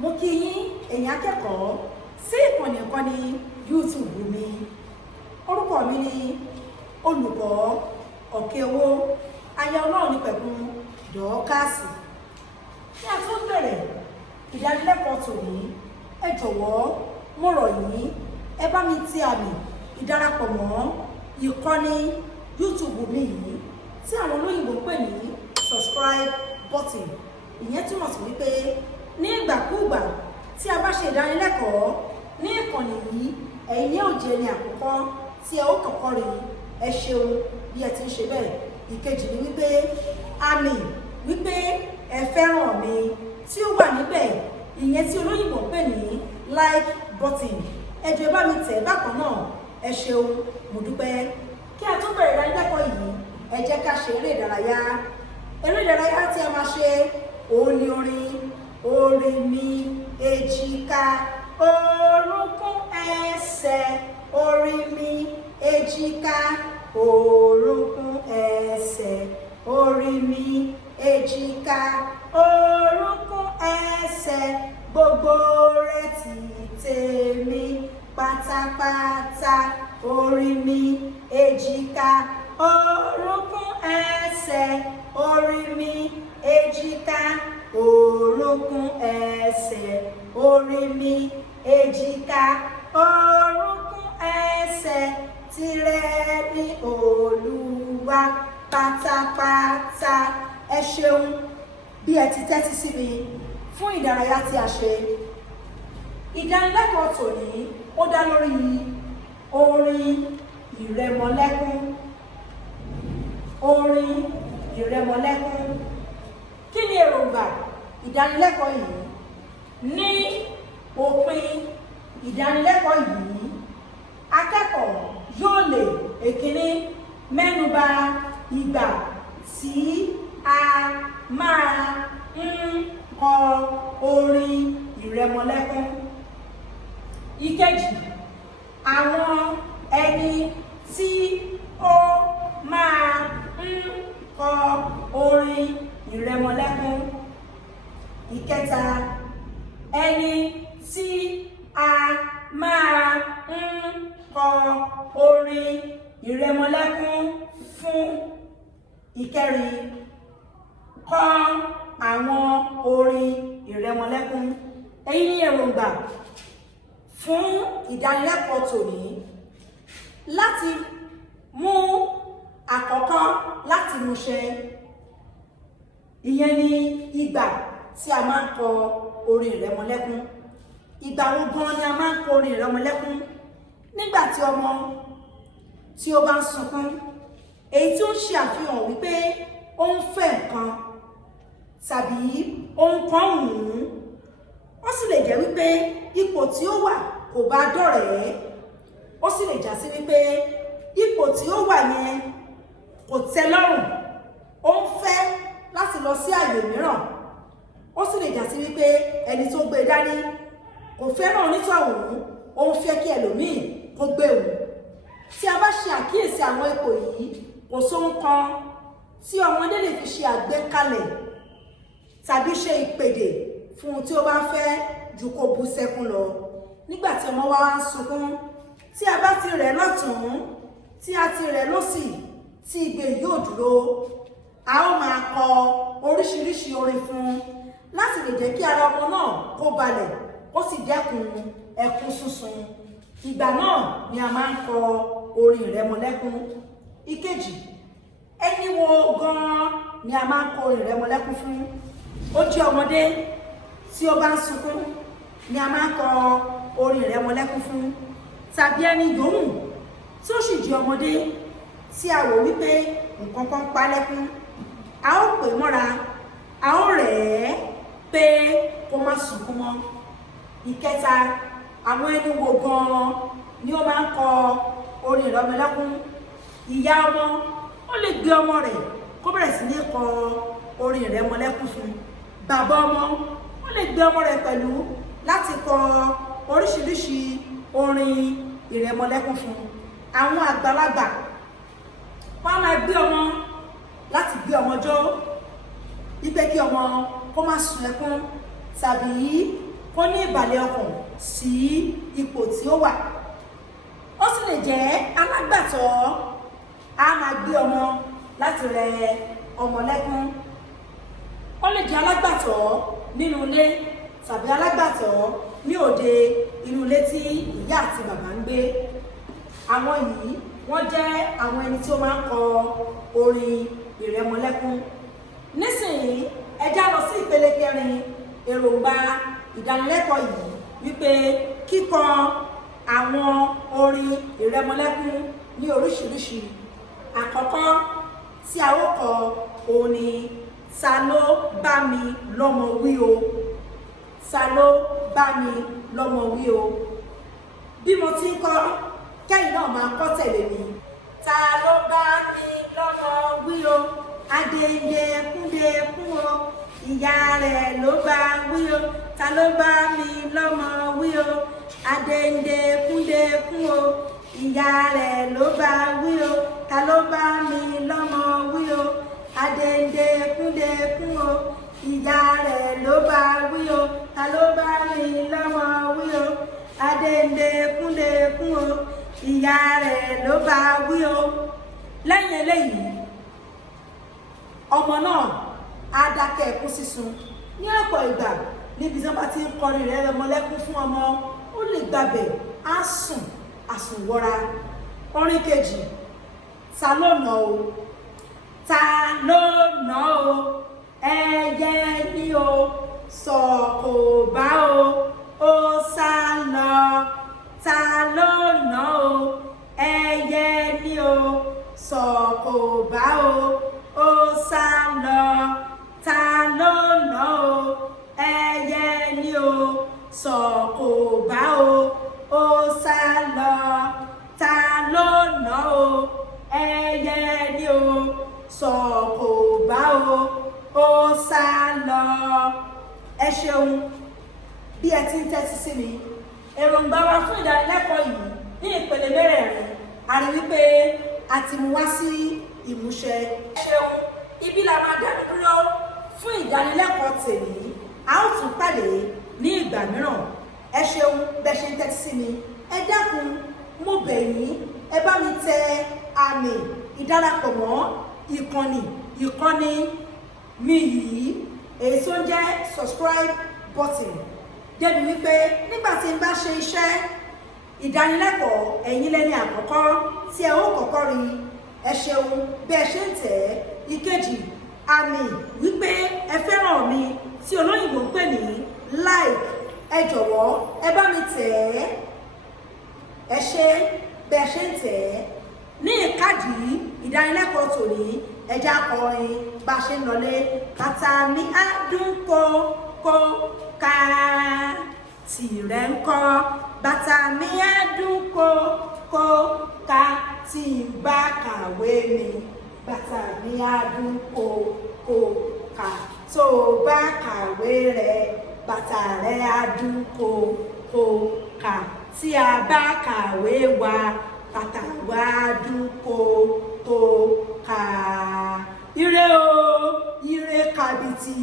mo kí yín ẹ̀yin akẹ́kọ̀ọ́ sí ìkànnì YouTube mi. Orúkọ mi ni olùkọ́ Ọ̀kẹ́owó aya Ọlọ́run nípẹ̀kun Dọ́ọ́kàsì. Kí a tó bẹ̀rẹ̀ ìdánilẹ́kọ̀ọ́ tòní, ẹ jọ̀wọ́ mo rọ̀ yín, ẹ bá mi tẹ àmì ìdarapọ̀ mọ́ ìkànnì YouTube mi yìí tí àwọn olóyìnbó pè ní subscribe button. Ìyẹn túmọ̀ sí wípé ní ìgbàkúùgbà tí a bá ṣe ìdánilẹ́kọ̀ọ́ ní ìkànnì yìí, ẹ̀yin yóò jẹ́ ẹni àkọ́kọ́ tí ẹ ó kọ́kọ́ rí. Ẹ ṣeun bí ẹ ti ń ṣe bẹ́ẹ̀. Ìkejì ni wípé àmì wípé ẹ fẹ́ràn mi tí ó wà níbẹ̀, ìyẹn tí olóyìnbó pè ní like button, ẹ jọ̀ọ́ bá mi tẹ̀ bákan náà. Ẹ ṣeun, mo dúpẹ́. Kí a tó bẹ̀rẹ̀ ìdánilẹ́kọ̀ọ́ yìí, ẹ jẹ́ ká ṣe eré ìdárayá. Eré ìdárayá tí a máa ṣe òun ni orin. Orí mi, èjìká, orúnkún, ẹsẹ̀. Orí mi, èjìká, orúnkún, ẹsẹ̀. Orí mi, èjìká, orúnkún, ẹsẹ̀. Gbogbo rẹ̀ ti tèmi pátápátá. Orí mi, èjìká, orúnkún, ẹsẹ̀. Orí mi, èjìká, orúnkún, ẹsẹ̀. Orí mi, èjìká, orúnkún, ẹsẹ̀. Tìrẹ ni Olúwa pátápátá. Ẹ ṣeun bí ẹ ti tẹ́tí sí mi fún ìdárayá tí a ṣe. Ìdánilẹ́kọ̀ọ́ tòní ó dá lórí orin ìrẹmọlẹ́kún. Orin ìrẹmọlẹ́kún. Kí ni èròǹgbà ìdánilẹ́kọ̀ọ́ yìí? Ní òpin ìdánilẹ́kọ̀ọ́ yìí, akẹ́kọ̀ọ́ yóò lè èkíní mẹ́nubà ìgbà tí a máa ń kọ orin ìrẹmọlẹ́kún. Ìkejì, àwọn ẹni tí ó máa ń kọ orin ìrẹmọlẹ́kún. Ìkẹta, ẹni tí a máa ń kọ orin ìrẹmọlẹ́kún fún. Ìkẹrin, kọ àwọn orin ìrẹmọlẹ́kún. Èyí ni èròǹgbà fún ìdánilẹ́kọ̀ọ́ tòní. Láti mú àkọ́kọ́ láti mú ṣẹ, ìyẹn ni ìgbà tí a máa ń kọ orin ìrẹmọlẹ́kún. Ìgbà wo gan ni a máa ń kọ orin ìrẹmọlẹ́kún? Nígbà tí ọmọ tí ó bá ń sunkún, èyí tí ó ń ṣe àfihàn wípé ó ń fẹ́ nǹkan tàbí ohun kan wù ú. Ó sì lè jẹ́ wípé ipò tí ó wà kò bá dọ̀rẹ́. Ó sì lè já sí wípé ipò tí ó wà yẹn kò tẹ́ lọ́rùn. Ó ń fẹ́ láti lọ sí àyè mìíràn. Ó sì lè já sí wípé ẹni tó gbé dání kò fẹ́ràn onítọ̀hún, ó ń fẹ́ kí ẹlòmíì kó gbé òun. Tí a bá ṣe àkíyèsí àwọn ipò yìí, kò sóhun kan tí ọmọdé lè fi ṣe àgbékalẹ̀ tàbí ṣe ìpèdè fún ohun tí ó bá fẹ́ ju kó bú sẹ́kún lọ. Nígbà tí ọmọ wa ń sunkún, tí a bá ti rẹ̀ lọ́tùn-ún, tí a ti rẹ̀ lósì, tí igbe yóò dúró, a ó máa kọ oríṣiríṣi orin fún un láti lè jẹ́ kí ara ọmọ náà kó balẹ̀, ó sì dẹ́kun ẹkún sísun. Ìgbà náà ni a máa ń kọ orin ìrẹmọlẹ́kún. Ìkejì, ẹni wo gan-an ni a máa ń kọ orin ìrẹmọlẹ́kún fún? Ó jẹ́ ọmọdé tí ó bá ń sunkún ni a máa ń kọ orin ìrẹmọlẹ́kún fún, tàbí ẹni yòówù tí ó sì jẹ́ ọmọdé tí a wò wípé nǹkan kan pa lẹ́kún. A ó pè mọ́ra, a ó rẹ̀ ẹ́ pé kó má sunkún mọ́. Ìkẹta, àwọn ẹni wo gan-an ni ó máa ń kọ orin ìrẹmọlẹ́kún? Ìyá ọmọ ó lè gbé ọmọ rẹ̀ kó bẹ̀rẹ̀ sí ní kọ orin ìrẹmọlẹ́kún fún. Bàbá ọmọ ó lè gbé ọmọ rẹ̀ pẹ̀lú láti kọ oríṣiríṣi orin ìrẹmọlẹ́kún fún. Àwọn àgbàlagbà wọ́n máa gbé ọmọ láti gbé ọmọ jó, wípé kí ọmọ kó má sun ẹkún tàbí kó ní ìbàlẹ̀ ọkàn sí ipò tí ó wà. Ó sì lè jẹ́ alágbàtọ́, a máa gbé ọmọ láti rẹ ọmọ lẹ́kún. Ó lè jẹ́ alágbàtọ́ nínú ilé tàbí alágbàtọ́ ní òde inú ilé tí ìyá àti bàbá ń gbé. Àwọn yìí wọ́n jẹ́ àwọn ẹni tí ó máa ń kọ orin ìrẹmọlẹ́kún. Nísìnyí ẹ já lọ sí ìpele kẹrin èròǹgbà ìdánilẹ́kọ̀ọ́ yìí wípé kíkọ àwọn orin ìrẹmọlẹ́kún ní oríṣiríṣi. Àkọ́kọ́ tí a ó kọ òun ni ta ló bá mi lọ́mọ wí o. Ta ló bá mi lọ́mọ wí o. Bí mo ti ń kọ, kẹ́yìn náà máa kọ tẹ̀lé mi. Ta ló bá mi lọ́mọ wí o. Adéǹdékúndékún o. Ìyá rẹ̀ ló bá wí o. Ta ló bá mi lọ́mọ wí o. Adéǹdékúndékún o. Ìyá rẹ̀ ló bá wí o. Ta ló bá mi lọ́mọ wí o. Adéǹdékúndékún o. Ìyá rẹ̀ ló bá wí o. Ta ló bá mi lọ́mọ wí o. Adéǹdékúndékún o. Ìyá rẹ̀ ló bá wí o. Lẹ́yìn eléyìí, ọmọ náà á dákẹ́ ẹkún sísun. Ní ọ̀pọ̀ ìgbà níbi tí wọ́n bá ti ń kọrin ìrẹmọlẹ́kún fún ọmọ, ó lè gbàbẹ̀ á sùn àsùnwọra. Orin kejì, ta ló nà o. Ta ló nà o. Ẹyẹ ni o. Sọ kò bá o. Ó sá lọ. Ta ló nà o. Ẹyẹ ni o. Sọ kò bá o. Ó sá lọ. Ta ló nà o. Ẹyẹ ni o. Sọ kò bá o. Ó sá lọ. Ta ló nà o. Ẹyẹ ni o. Sọ kò bá o. Ó sá lọ. Ẹ ṣeun bí ẹ ti ń tẹ́tí sí mi. Èròǹgbà wa fún ìdánilẹ́kọ̀ọ́ yìí ní ìpele mẹ́rẹ̀ẹ̀rin, a rí wípé a ti mú wá sí ìmúṣẹ. Ẹ ṣeun, ibi la máa dá dúró fún ìdánilẹ́kọ̀ọ́ tèmi. A ó tún pàdé ní ìgbà mìíràn. Ẹ ṣeun bẹ́ẹ̀ ṣe ń tẹ́tí sí mi. Ẹ dákun, mo bẹ̀ yín, ẹ bá mi tẹ àmì ìdárapọ̀ mọ́ ìkànnì mi yìí, èyí tó ń jẹ́ subscribe button, débi wípé nígbà tí n bá ṣe iṣẹ́ ìdánilẹ́kọ̀ọ́, ẹ̀yin lẹ́ni àkọ́kọ́ tí ẹ ó kọ́kọ́ rí. Ẹ ṣeun bí ẹ ṣe ń tẹ̀ ẹ́. Ìkejì, àmì wípé ẹ fẹ́ràn mi tí olóyìnbó ń pè ní like, ẹ jọ̀wọ́ ẹ bá mi tẹ̀ ẹ́. Ẹ ṣe bí ẹ ṣe ń tẹ̀ ẹ́. Ní ìkádì ìdánilẹ́kọ̀ọ́ tòní, ẹja kọrin bá ṣe ń lọlé. Bàtà mi á dún kó ká, tìrẹ ń kọ́. Bàtà mi á dún kó ká, tí n bá kàwé mi. Bàtà mi á dún kó ká, tó o bá kàwé rẹ. Bàtà rẹ á dún kó ká, tí a bá kàwé wa. Bàtà wa á dún kó ká. Ire o, ire kàbìtì.